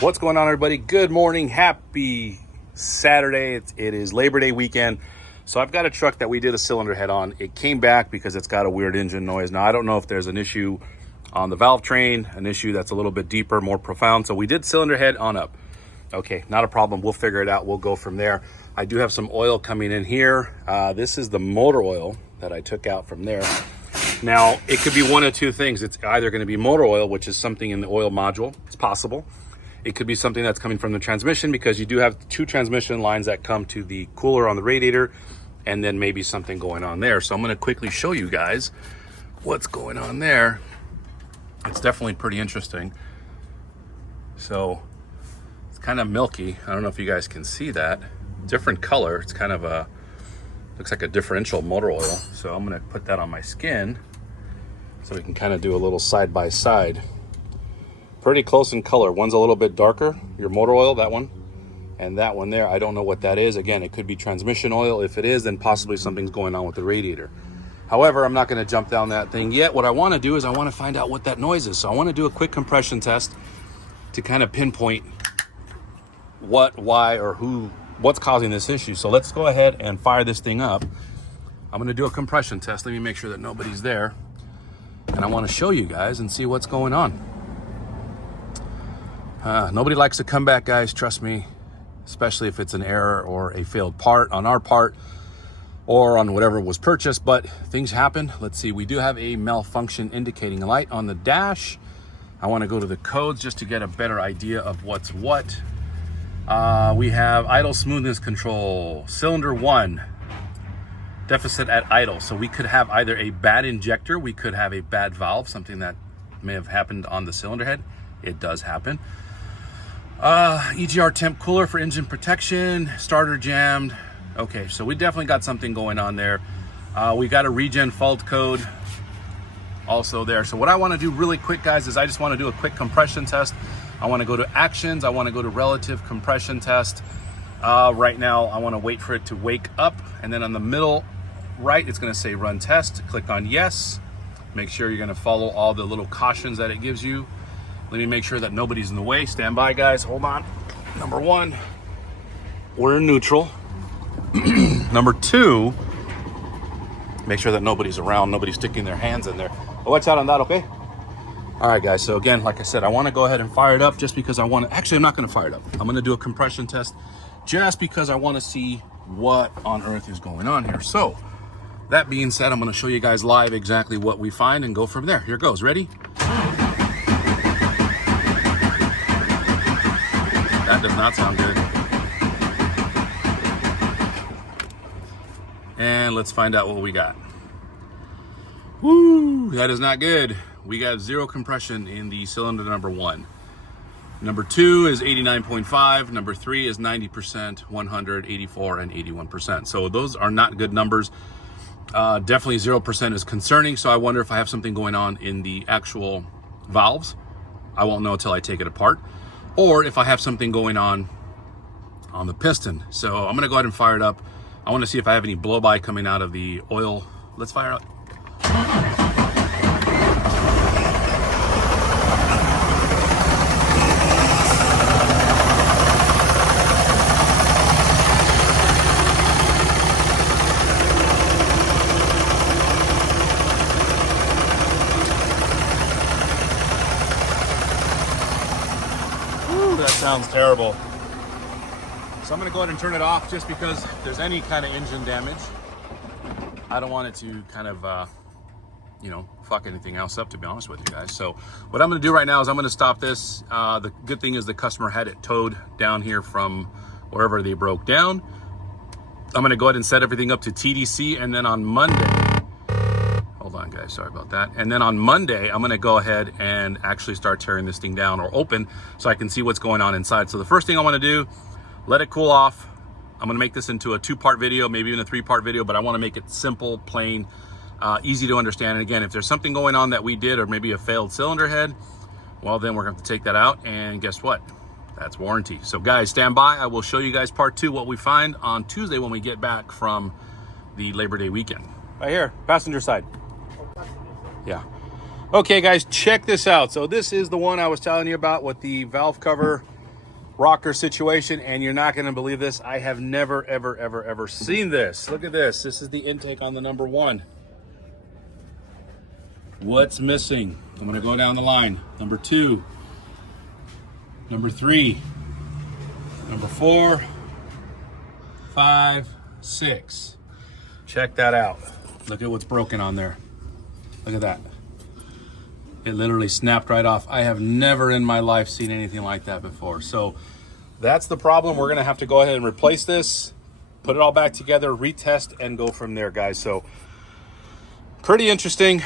What's going on, everybody? Good morning. Happy Saturday. It is Labor Day weekend. So I've got a truck that we did a cylinder head on. It came back because it's got a weird engine noise. Now, I don't know if there's an issue on the valve train, an issue that's a little bit deeper, more profound. So we did cylinder head on up. Okay, not a problem. We'll figure it out. We'll go from there. I do have some oil coming in here. This is the motor oil that I took out from there. Now, it could be one of two things. It's either going to be motor oil, which is something in the oil module. It's possible. It could be something that's coming from the transmission, because you do have two transmission lines that come to the cooler on the radiator, and then maybe something going on there. So I'm going to quickly show you guys what's going on there. It's definitely pretty interesting. So it's kind of milky. I don't know if you guys can see that. Different color. It's kind of a, looks like a differential motor oil. So I'm going to put that on my skin so we can kind of do a little side by side. Pretty close in color. One's a little bit darker, your motor oil, that one, and that one there. I don't know what that is. Again, it could be transmission oil. If it is, then possibly something's going on with the radiator. However, I'm not going to jump down that thing yet. What I want to do is I want to find out what that noise is. So I want to do a quick compression test to kind of pinpoint what, why, or what's causing this issue. So let's go ahead and fire this thing up. I'm going to do a compression test. Let me make sure that nobody's there. And I want to show you guys and see what's going on. Nobody likes to come back, guys, trust me, especially if it's an error or a failed part on our part or on whatever was purchased, but things happen. Let's see, we do have a malfunction indicating light on the dash. I want to go to the codes just to get a better idea of what's what. We have idle smoothness control, cylinder 1, deficit at idle. So we could have either a bad injector, we could have a bad valve, something that may have happened on the cylinder head. It does happen. EGR temp cooler for engine protection, starter jammed. Okay, so we definitely got something going on there. We got a regen fault code also there. So what I want to do really quick, guys, is I just want to do a quick compression test. I want to go to actions. I want to go to relative compression test. Right now, I want to wait for it to wake up. And then on the middle right, it's going to say run test. Click on yes. Make sure you're going to follow all the little cautions that it gives you. Let me make sure that nobody's in the way. Stand by, guys. Hold on. Number 1, we're in neutral. Number 2, make sure that nobody's around, nobody's sticking their hands in there. But watch out on that, okay? All right, guys. So again, like I said, I want to go ahead and fire it up just because I want to. Actually, I'm not going to fire it up. I'm going to do a compression test just because I want to see what on earth is going on here. So that being said, I'm going to show you guys live exactly what we find and go from there. Here goes. Ready? That does not sound good. And let's find out what we got. Woo, that is not good. We got 0 compression in the cylinder number 1. Number 2 is 89.5. Number 3 is 90%, 100, 84, and 81%. So those are not good numbers. Definitely 0% is concerning. So I wonder if I have something going on in the actual valves. I won't know until I take it apart. Or if I have something going on the piston. So I'm gonna go ahead and fire it up. I wanna see if I have any blow-by coming out of the oil. Let's fire up. That sounds terrible. So I'm going to go ahead and turn it off just because if there's any kind of engine damage, I don't want it to kind of, fuck anything else up, to be honest with you guys. So what I'm going to do right now is I'm going to stop this. The good thing is the customer had it towed down here from wherever they broke down. I'm going to go ahead and set everything up to TDC, and then on Monday, hold on, guys, sorry about that. And then on Monday, I'm gonna go ahead and actually start tearing this thing down or open so I can see what's going on inside. So the first thing I wanna do, let it cool off. I'm gonna make this into a 2-part video, maybe even a 3-part video, but I wanna make it simple, plain, easy to understand. And again, if there's something going on that we did, or maybe a failed cylinder head, well, then we're gonna have to take that out, and guess what? That's warranty. So guys, stand by. I will show you guys part 2, what we find on Tuesday when we get back from the Labor Day weekend. Right here, passenger side. Yeah. Okay, guys, check this out. So this is the one I was telling you about with the valve cover rocker situation, and you're not going to believe this. I have never, ever seen this. Look at this. This is the intake on the number 1. What's missing? I'm going to go down the line. Number 2, number 3, number 4, 5, 6. Check that out. Look at what's broken on there. Look at that. It literally snapped right off. I have never in my life seen anything like that before. So that's the problem. We're going to have to go ahead and replace this, put it all back together, retest, and go from there, guys. So pretty interesting.